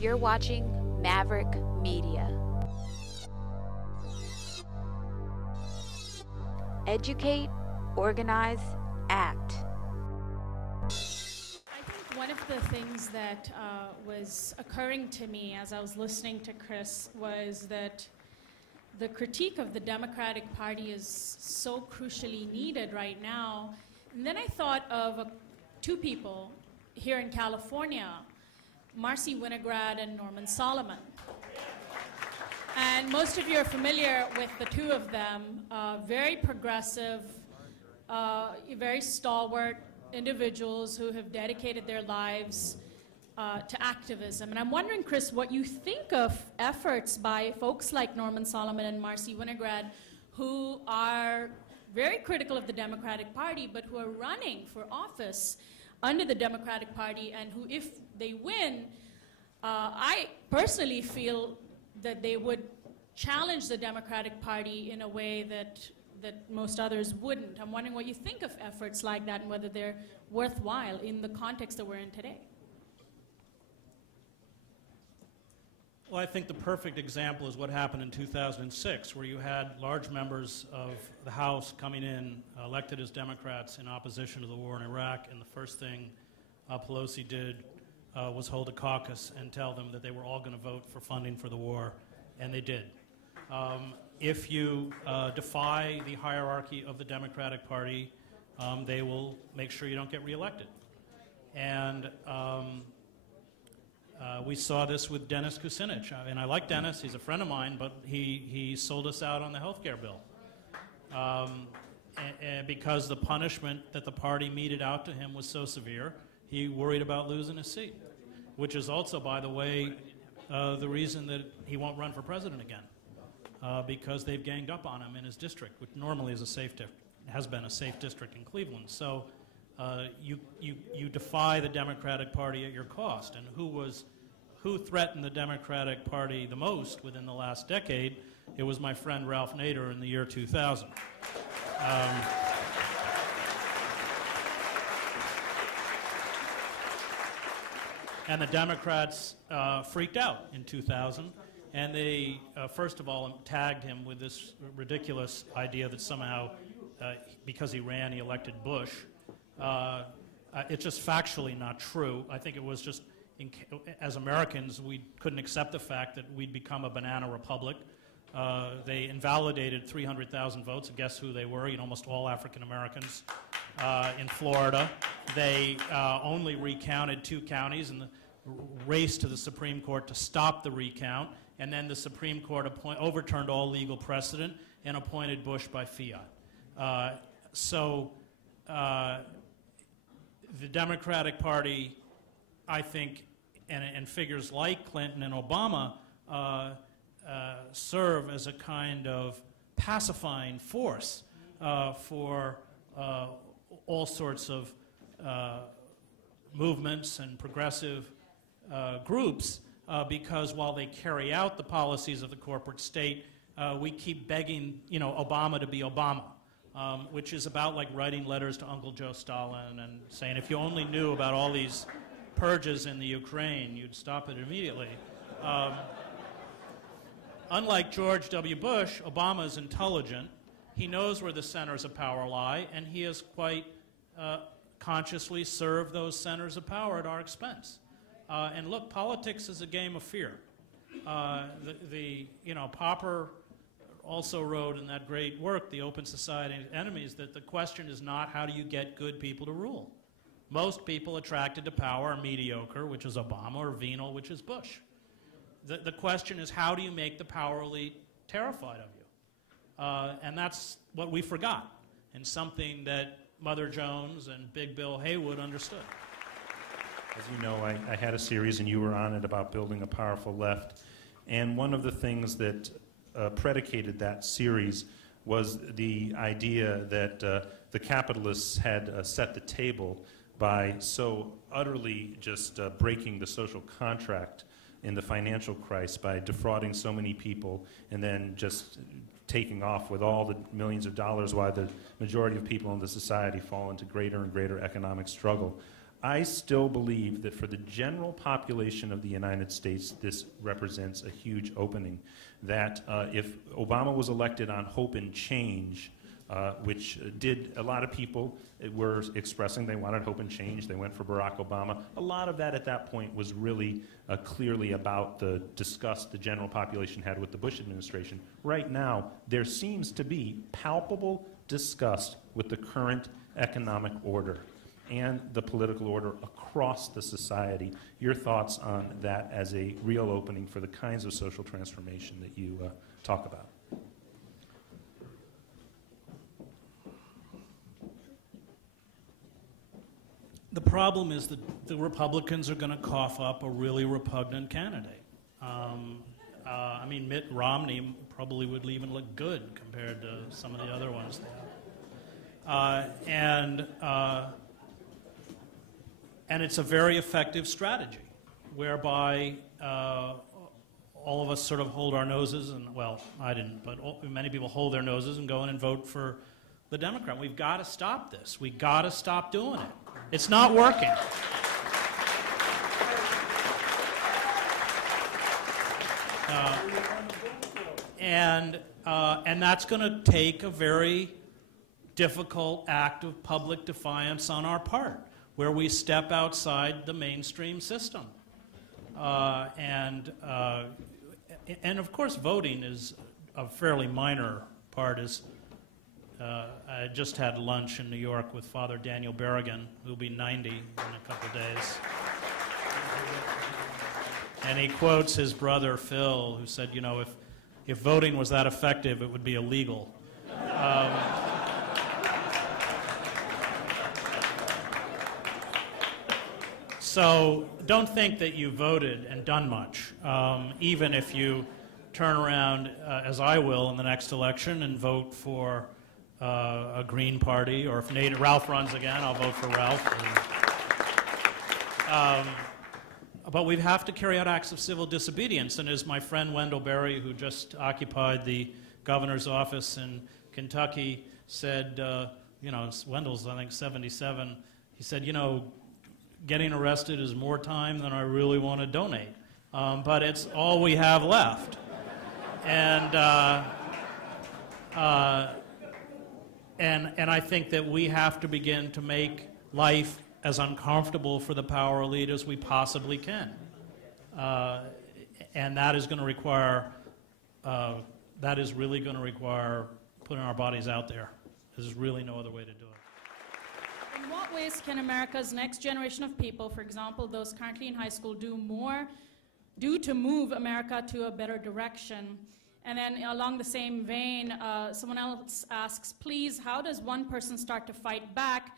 You're watching Maverick Media. Educate, organize, act. I think one of the things that was occurring to me as I was listening to Chris was that the critique of the Democratic Party is so crucially needed right now. And then I thought of two people here in California, Marcy Winograd and Norman Solomon. And most of you are familiar with the two of them, very progressive, very stalwart individuals who have dedicated their lives to activism. And I'm wondering, Chris, what you think of efforts by folks like Norman Solomon and Marcy Winograd, who are very critical of the Democratic Party, but who are running for office under the Democratic Party, and who, if they win, I personally feel that they would challenge the Democratic Party in a way that most others wouldn't. I'm wondering what you think of efforts like that and whether they're worthwhile in the context that we're in today. Well, I think the perfect example is what happened in 2006, where you had large members of the House coming in, elected as Democrats in opposition to the war in Iraq, and the first thing Pelosi did was hold a caucus and tell them that they were all going to vote for funding for the war, and they did. If you defy the hierarchy of the Democratic Party, they will make sure you don't get reelected. And we saw this with Dennis Kucinich. I mean, I like Dennis, he's a friend of mine, but he sold us out on the health care bill. And because the punishment that the party meted out to him was so severe, he worried about losing his seat, which is also, by the way, the reason that he won't run for president again, because they've ganged up on him in his district, which normally is a safe has been a safe district in Cleveland. So you defy the Democratic Party at your cost. And who threatened the Democratic Party the most within the last decade? It was my friend Ralph Nader in the year 2000. And the Democrats freaked out in 2000, and they, first of all, tagged him with this ridiculous idea that somehow, because he ran, he elected Bush. It's just factually not true. I think it was just, as Americans, we couldn't accept the fact that we'd become a banana republic. They invalidated 300,000 votes. Guess who they were? Almost all African Americans in Florida. They only recounted 2 counties and raced to the Supreme Court to stop the recount. And then the Supreme Court overturned all legal precedent and appointed Bush by fiat. So the Democratic Party, I think, and figures like Clinton and Obama serve as a kind of pacifying force for all sorts of movements and progressive groups, because while they carry out the policies of the corporate state, we keep begging, Obama to be Obama, which is about like writing letters to Uncle Joe Stalin and saying, if you only knew about all these purges in the Ukraine, you'd stop it immediately. Unlike George W. Bush, Obama is intelligent. He knows where the centers of power lie, and he has quite consciously served those centers of power at our expense. And look, politics is a game of fear. Popper also wrote in that great work, The Open Society of Enemies, that the question is not how do you get good people to rule. Most people attracted to power are mediocre, which is Obama, or venal, which is Bush. The question is how do you make the power elite terrified of you? And that's what we forgot, and something that Mother Jones and Big Bill Haywood understood. As you know, I had a series, and you were on it, about building a powerful left. And one of the things that predicated that series was the idea that the capitalists had set the table by so utterly just breaking the social contract in the financial crisis, by defrauding so many people and then just taking off with all the millions of dollars while the majority of people in the society fall into greater and greater economic struggle. I still believe that for the general population of the United States, this represents a huge opening. That if Obama was elected on hope and change, which did, a lot of people were expressing they wanted hope and change. They went for Barack Obama. A lot of that at that point was really clearly about the disgust the general population had with the Bush administration. Right now, there seems to be palpable disgust with the current economic order and the political order across the society. Your thoughts on that as a real opening for the kinds of social transformation that you talk about? The problem is that the Republicans are going to cough up a really repugnant candidate. I mean, Mitt Romney probably would even look good compared to some of the other ones they have. And it's a very effective strategy, whereby all of us sort of hold our noses, and, well, I didn't, but many people hold their noses and go in and vote for the Democrat. We've got to stop this. We've got to stop doing it. It's not working. And that's going to take a very difficult act of public defiance on our part, where we step outside the mainstream system. And of course, voting is a fairly minor part. I just had lunch in New York with Father Daniel Berrigan, who'll be 90 in a couple days. And he quotes his brother Phil, who said, you know, if voting was that effective, it would be illegal. So don't think that you voted and done much, even if you turn around, as I will in the next election, and vote for a Green Party, or if Ralph runs again, I'll vote for Ralph. But we have to carry out acts of civil disobedience. And as my friend Wendell Berry, who just occupied the governor's office in Kentucky, said, you know, Wendell's, I think, 77, he said, you know, getting arrested is more time than I really want to donate. But it's all we have left. And I think that we have to begin to make life as uncomfortable for the power elite as we possibly can. And that is going to require, that is really going to require putting our bodies out there. There's really no other way to do it. In what ways can America's next generation of people, for example, those currently in high school, do to move America to a better direction? And then along the same vein, someone else asks, please, how does one person start to fight back?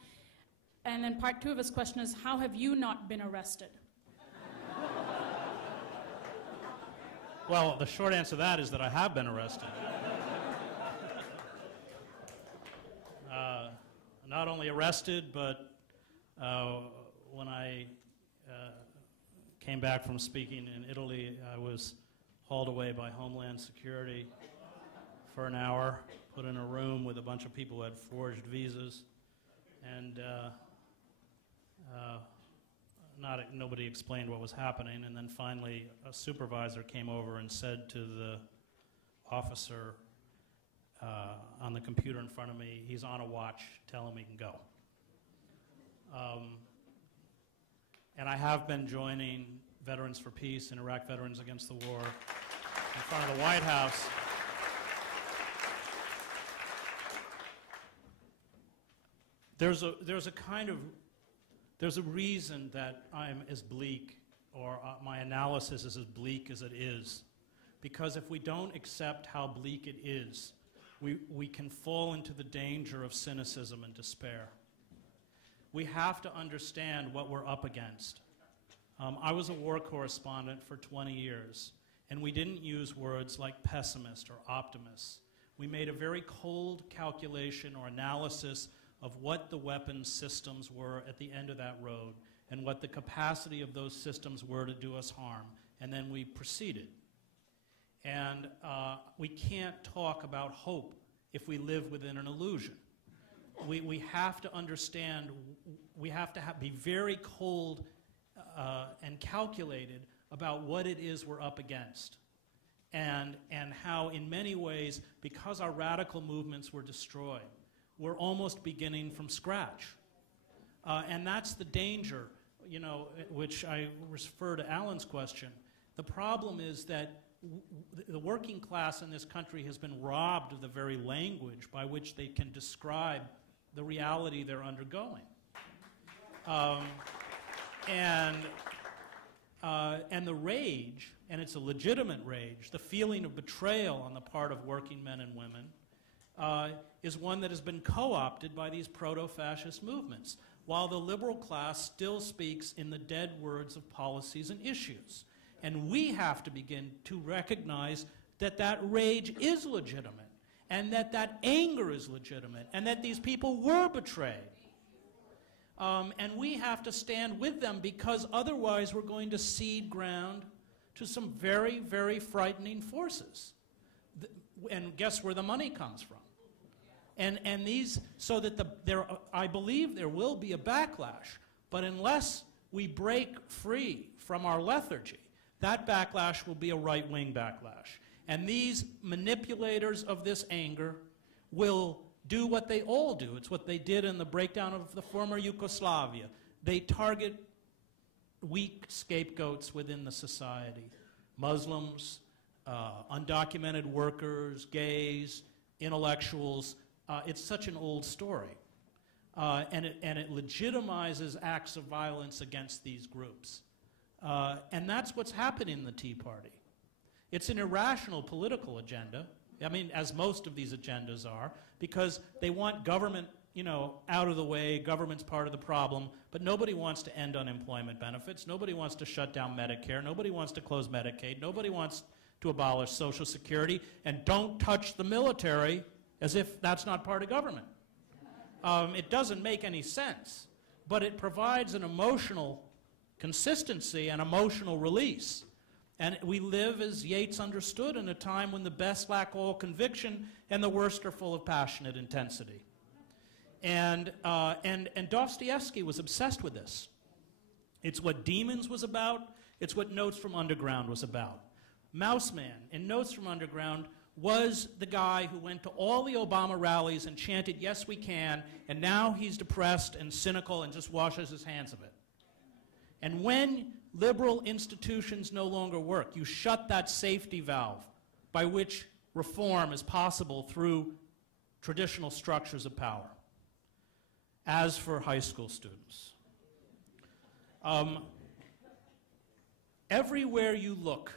And then part two of his question is, how have you not been arrested? Well, the short answer to that is that I have been arrested. Not only arrested, but when I came back from speaking in Italy, I was hauled away by Homeland Security for an hour, put in a room with a bunch of people who had forged visas, and nobody explained what was happening. And then finally, a supervisor came over and said to the officer on the computer in front of me, he's on a watch, tell him he can go. And I have been joining Veterans for Peace and Iraq Veterans Against the War in front of the White House. There's a reason that I'm as bleak, or my analysis is as bleak as it is. Because if we don't accept how bleak it is, we can fall into the danger of cynicism and despair. We have to understand what we're up against. I was a war correspondent for 20 years, and we didn't use words like pessimist or optimist. We made a very cold calculation or analysis of what the weapons systems were at the end of that road and what the capacity of those systems were to do us harm, and then we proceeded. And we can't talk about hope if we live within an illusion. we have to understand, we have to be very cold and calculated about what it is we're up against. And how, in many ways, because our radical movements were destroyed, we're almost beginning from scratch. And that's the danger, you know, which I refer to Alan's question. The problem is that the working class in this country has been robbed of the very language by which they can describe the reality they're undergoing. And the rage, and it's a legitimate rage, the feeling of betrayal on the part of working men and women, is one that has been co-opted by these proto-fascist movements, while the liberal class still speaks in the dead words of policies and issues. And we have to begin to recognize that that rage is legitimate, and that that anger is legitimate, and that these people were betrayed. And we have to stand with them, because otherwise we're going to cede ground to some very, very frightening forces. And guess where the money comes from? And these, so that I believe there will be a backlash, but unless we break free from our lethargy, that backlash will be a right-wing backlash. And these manipulators of this anger will do what they all do. It's what they did in the breakdown of the former Yugoslavia. They target weak scapegoats within the society. Muslims, undocumented workers, gays, intellectuals. It's such an old story. And it legitimizes acts of violence against these groups. And that's what's happening in the Tea Party. It's an irrational political agenda. I mean, as most of these agendas are, because they want government, you know, out of the way. Government's part of the problem, but nobody wants to end unemployment benefits. Nobody wants to shut down Medicare. Nobody wants to close Medicaid. Nobody wants to abolish Social Security. And don't touch the military, as if that's not part of government. It doesn't make any sense, but it provides an emotional consistency and emotional release. And we live, as Yeats understood, in a time when the best lack all conviction and the worst are full of passionate intensity. And Dostoevsky was obsessed with this. It's what Demons was about. It's what Notes from Underground was about. Mouseman in Notes from Underground was the guy who went to all the Obama rallies and chanted, "Yes, we can," and now he's depressed and cynical and just washes his hands of it. And when liberal institutions no longer work, you shut that safety valve by which reform is possible through traditional structures of power. As for high school students, everywhere you look,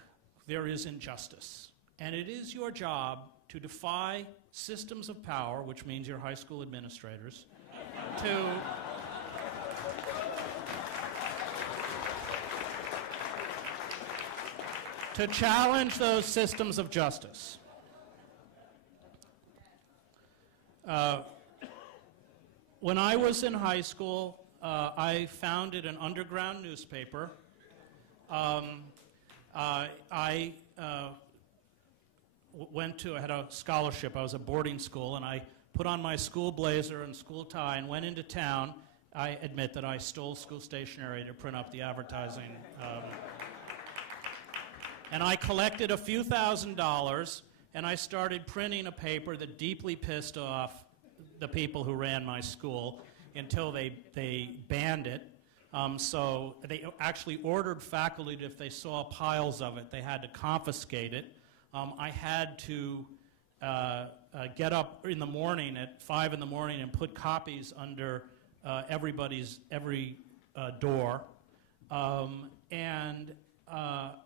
there is injustice. And it is your job to defy systems of power, which means your high school administrators, to challenge those systems of justice. When I was in high school, I founded an underground newspaper. I had a scholarship. I was at boarding school, and I put on my school blazer and school tie and went into town. I admit that I stole school stationery to print up the advertising. And I collected a few $1,000s, and I started printing a paper that deeply pissed off the people who ran my school until they banned it. So they actually ordered faculty that if they saw piles of it, they had to confiscate it. I had to get up in the morning at 5 in the morning and put copies under every door.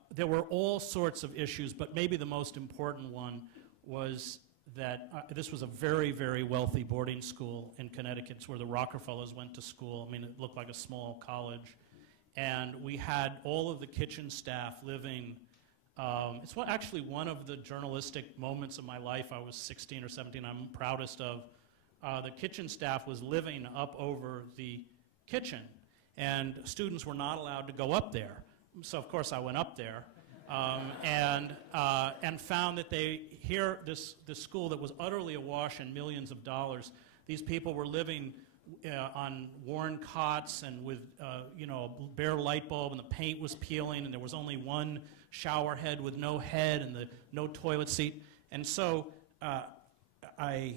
There were all sorts of issues, but maybe the most important one was that this was a very, very wealthy boarding school in Connecticut. It's where the Rockefellers went to school. I mean, it looked like a small college. And we had all of the kitchen staff living. It's actually one of the journalistic moments of my life. I was 16 or 17, I'm proudest of. The kitchen staff was living up over the kitchen, and students were not allowed to go up there. So of course I went up there and found that this school that was utterly awash in millions of dollars, These people were living on worn cots and with, you know, a bare light bulb, and the paint was peeling, and there was only one shower head with no head and no toilet seat. And so I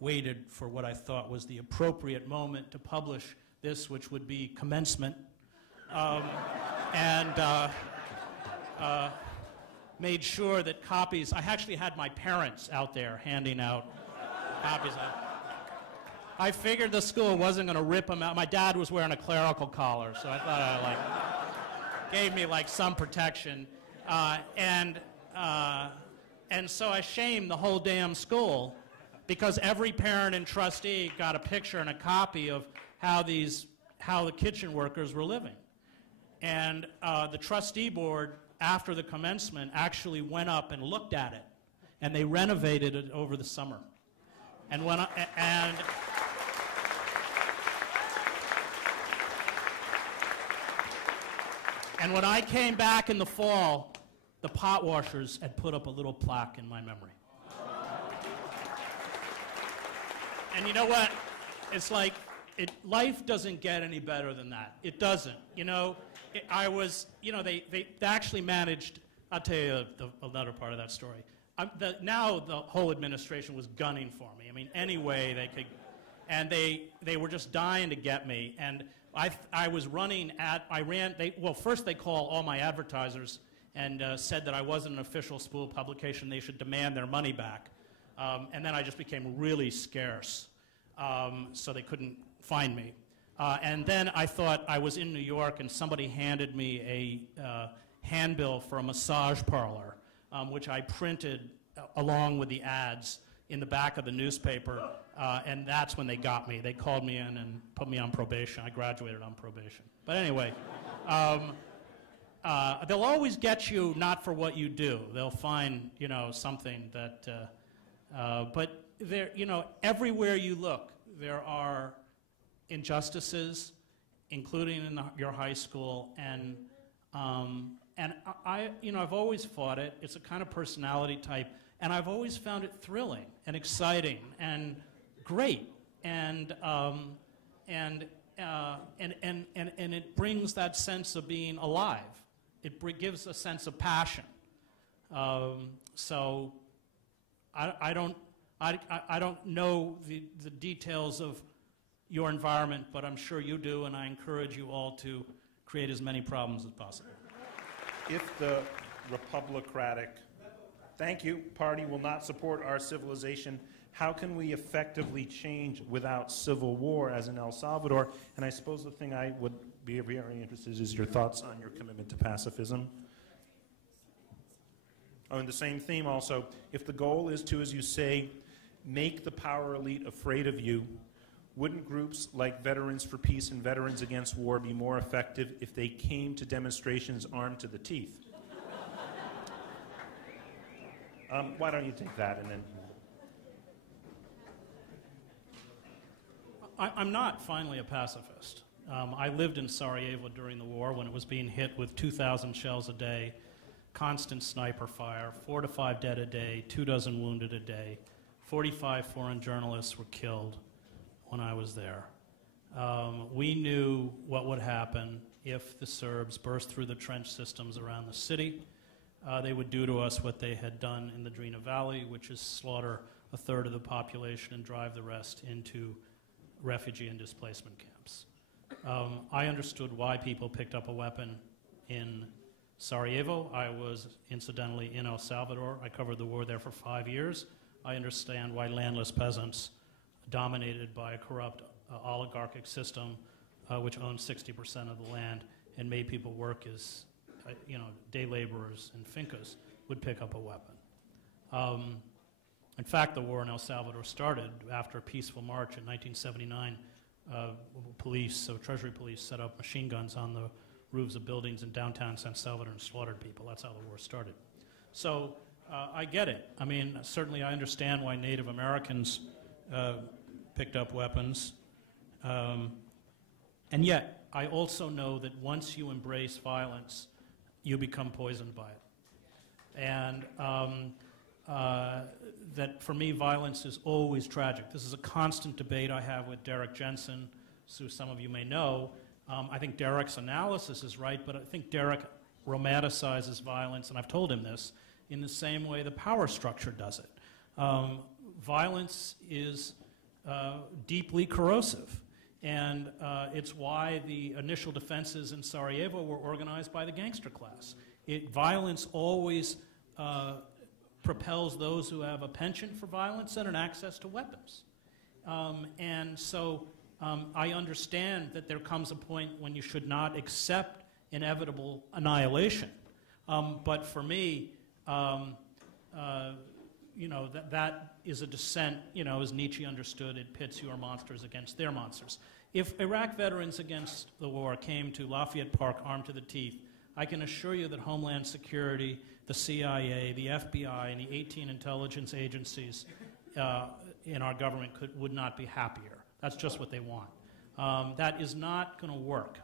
waited for what I thought was the appropriate moment to publish this, which would be commencement, and made sure that copies, I actually had my parents out there handing out copies. I figured the school wasn't going to rip them out. My dad was wearing a clerical collar, so I thought gave me like some protection. And so I shamed the whole damn school, because every parent and trustee got a picture and a copy of how the kitchen workers were living. And the trustee board, after the commencement, actually went up and looked at it, and they renovated it over the summer. And when when I came back in the fall, the pot washers had put up a little plaque in my memory. And you know what? It's like, life doesn't get any better than that. It doesn't. You know, they actually managed, I'll tell you another part of that story. Now the whole administration was gunning for me. I mean, any way they could, and they were just dying to get me. And I was running first they called all my advertisers and said that I wasn't an official school publication. They should demand their money back. And then I just became really scarce, so they couldn't find me. And then I thought I was in New York, and somebody handed me a handbill for a massage parlor, which I printed along with the ads in the back of the newspaper, and that's when they got me. They called me in and put me on probation. I graduated on probation. But anyway, they'll always get you not for what you do. They'll find, you know, something that, but there, you know, everywhere you look, there are injustices, including in your high school, and I, you know, I've always fought it. It's a kind of personality type, and I've always found it thrilling and exciting and great, and it brings that sense of being alive. It gives a sense of passion. So I don't know the details of your environment, but I'm sure you do, and I encourage you all to create as many problems as possible. If the Republicratic, thank you, party will not support our civilization, how can we effectively change without civil war as in El Salvador? And I suppose the thing I would be very interested in is your thoughts on your commitment to pacifism. Oh, and the same theme also, if the goal is to, as you say, make the power elite afraid of you, wouldn't groups like Veterans for Peace and Veterans Against War be more effective if they came to demonstrations armed to the teeth? Why don't you take that and then... I'm not finally a pacifist. I lived in Sarajevo during the war when it was being hit with 2,000 shells a day, constant sniper fire, 4 to 5 dead a day, 24 wounded a day. 45 foreign journalists were killed when I was there. We knew what would happen if the Serbs burst through the trench systems around the city. They would do to us what they had done in the Drina Valley, which is slaughter a third of the population and drive the rest into refugee and displacement camps. I understood why people picked up a weapon in Sarajevo. I was incidentally in El Salvador. I covered the war there for 5 years. I understand why landless peasants, dominated by a corrupt oligarchic system, which owned 60% of the land and made people work as day laborers and fincas, would pick up a weapon. In fact, the war in El Salvador started after a peaceful march in 1979. Treasury police set up machine guns on the roofs of buildings in downtown San Salvador and slaughtered people. That's how the war started. So I get it. I mean, certainly I understand why Native Americans picked up weapons. And yet, I also know that once you embrace violence, you become poisoned by it. And that for me, violence is always tragic. This is a constant debate I have with Derek Jensen, who some of you may know. I think Derek's analysis is right, but I think Derek romanticizes violence, and I've told him this, in the same way the power structure does it. Violence is deeply corrosive, and it's why the initial defenses in Sarajevo were organized by the gangster class. Violence always propels those who have a penchant for violence and an access to weapons. And so I understand that there comes a point when you should not accept inevitable annihilation. But for me, you know, that is a descent, you know, as Nietzsche understood, it pits your monsters against their monsters. If Iraq veterans against the war came to Lafayette Park armed to the teeth, I can assure you that Homeland Security, the CIA, the FBI, and the 18 intelligence agencies in our government would not be happier. That's just what they want. That is not going to work.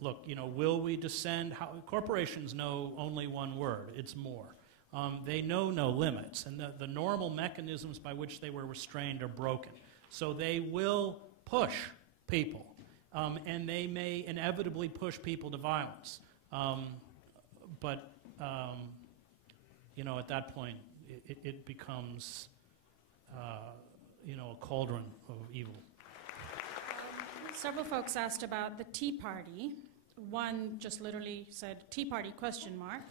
Look, you know, will we descend? Corporations know only one word. It's more. They know no limits, and the normal mechanisms by which they were restrained are broken. So they will push people, and they may inevitably push people to violence. You know, at that point, it becomes, you know, a cauldron of evil. Several folks asked about the Tea Party. One just literally said, Tea Party, question mark.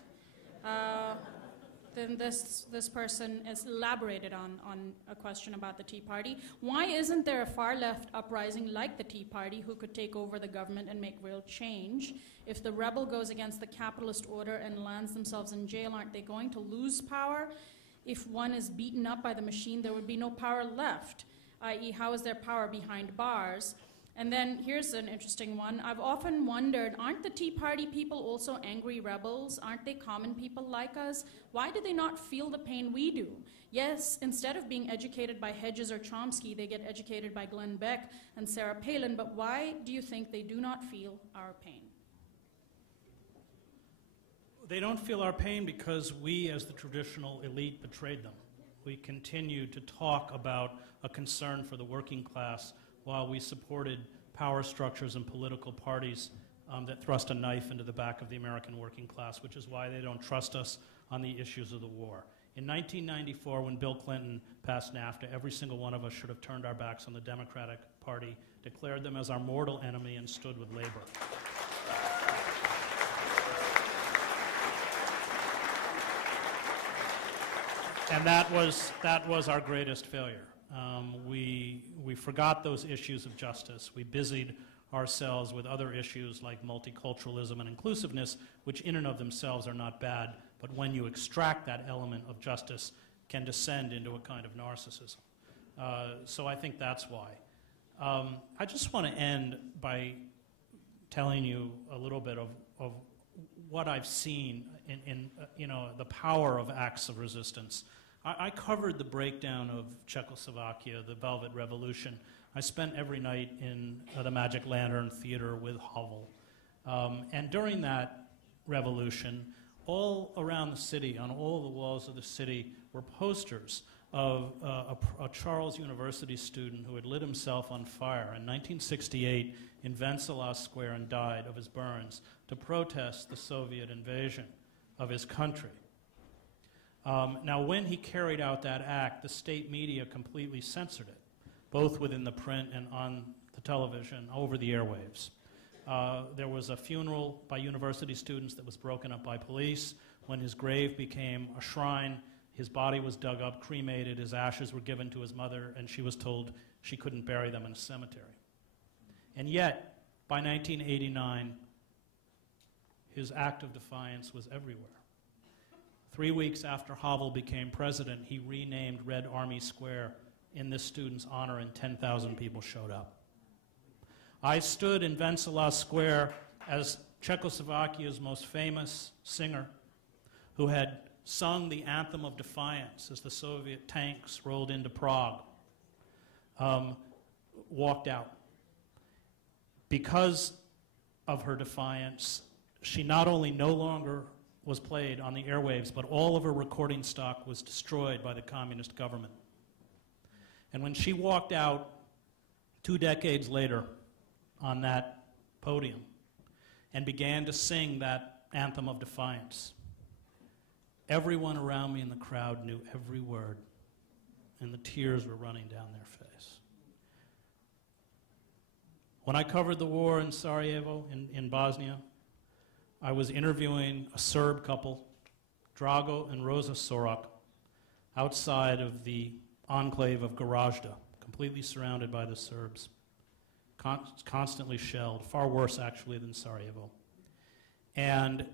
Then this person has elaborated on a question about the Tea Party. Why isn't there a far-left uprising like the Tea Party who could take over the government and make real change? If the rebel goes against the capitalist order and lands themselves in jail, aren't they going to lose power? If one is beaten up by the machine, there would be no power left, i.e., how is there power behind bars? And then here's an interesting one. I've often wondered, aren't the Tea Party people also angry rebels? Aren't they common people like us? Why do they not feel the pain we do? Yes, instead of being educated by Hedges or Chomsky, they get educated by Glenn Beck and Sarah Palin, but why do you think they do not feel our pain? They don't feel our pain because we, as the traditional elite, betrayed them. We continue to talk about a concern for the working class while we supported power structures and political parties that thrust a knife into the back of the American working class, which is why they don't trust us on the issues of the war. In 1994, when Bill Clinton passed NAFTA, every single one of us should have turned our backs on the Democratic Party, declared them as our mortal enemy, and stood with labor. And that was our greatest failure. We forgot those issues of justice. We busied ourselves with other issues like multiculturalism and inclusiveness, which in and of themselves are not bad, but when you extract that element of justice, can descend into a kind of narcissism. So I think that's why. I just want to end by telling you a little bit of what I've seen in you know, the power of acts of resistance. I covered the breakdown of Czechoslovakia, the Velvet Revolution. I spent every night in the Magic Lantern Theater with Havel. And during that revolution, all around the city, on all the walls of the city, were posters of a Charles University student who had lit himself on fire in 1968 in Wenceslas Square and died of his burns to protest the Soviet invasion of his country. Now, when he carried out that act, the state media completely censored it, both within the print and on the television, over the airwaves. There was a funeral by university students that was broken up by police. When his grave became a shrine, his body was dug up, cremated, his ashes were given to his mother, and she was told she couldn't bury them in a cemetery. And yet, by 1989, his act of defiance was everywhere. 3 weeks after Havel became president, he renamed Red Army Square in this student's honor, and 10,000 people showed up. I stood in Wenceslas Square as Czechoslovakia's most famous singer, who had sung the anthem of defiance as the Soviet tanks rolled into Prague, walked out. Because of her defiance, she not only no longer was played on the airwaves, but all of her recording stock was destroyed by the communist government. And when she walked out 2 decades later on that podium and began to sing that anthem of defiance, everyone around me in the crowd knew every word, and the tears were running down their face. When I covered the war in Sarajevo, in Bosnia, I was interviewing a Serb couple, Drago and Rosa Sorak, outside of the enclave of Gorazda, completely surrounded by the Serbs, constantly shelled, far worse actually than Sarajevo. And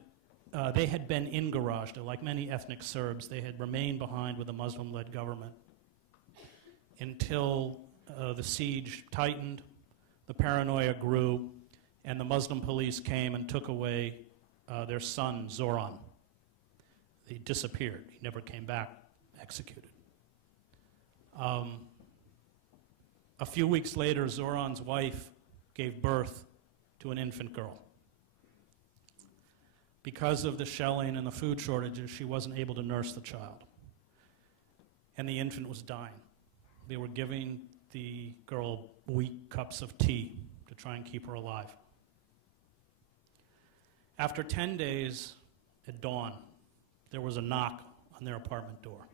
they had been in Gorazda, like many ethnic Serbs. They had remained behind with a Muslim-led government until the siege tightened, the paranoia grew, and the Muslim police came and took away their son, Zoran. He disappeared. He never came back, executed. A few weeks later, Zoran's wife gave birth to an infant girl. Because of the shelling and the food shortages, she wasn't able to nurse the child. And the infant was dying. They were giving the girl weak cups of tea to try and keep her alive. After 10 days, at dawn, there was a knock on their apartment door.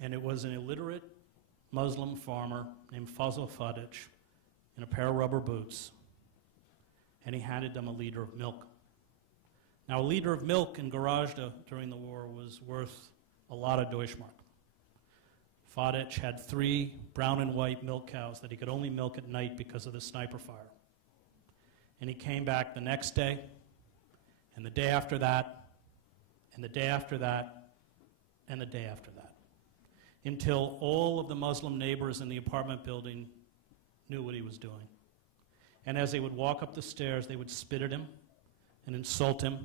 And it was an illiterate Muslim farmer named Fazl Fadic in a pair of rubber boots, and he handed them a liter of milk. Now, a liter of milk in Gorazda during the war was worth a lot of Deutschmark. Fadic had 3 brown and white milk cows that he could only milk at night because of the sniper fire. And he came back the next day, and the day after that, and the day after that, and the day after that, until all of the Muslim neighbors in the apartment building knew what he was doing. And as they would walk up the stairs, they would spit at him and insult him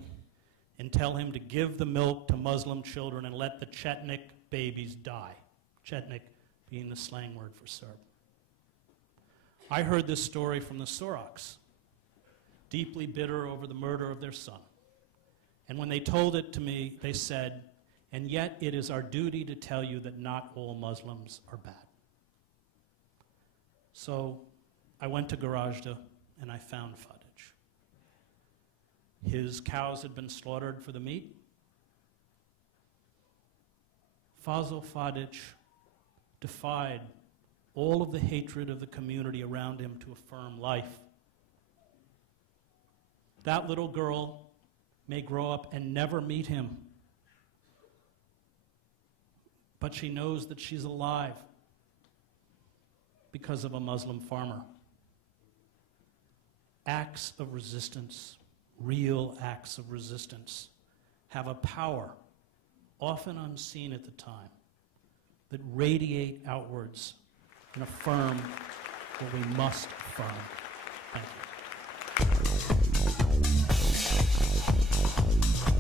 and tell him to give the milk to Muslim children and let the Chetnik babies die. Chetnik being the slang word for Serb. I heard this story from the Soraks, deeply bitter over the murder of their son. And when they told it to me, they said, "And yet it is our duty to tell you that not all Muslims are bad." So I went to Gorazda and I found Fadic. His cows had been slaughtered for the meat. Fazl Fadic defied all of the hatred of the community around him to affirm life. That little girl may grow up and never meet him, but she knows that she's alive because of a Muslim farmer. Acts of resistance, real acts of resistance, have a power, often unseen at the time, that radiate outwards and affirm what we must affirm. Thank you.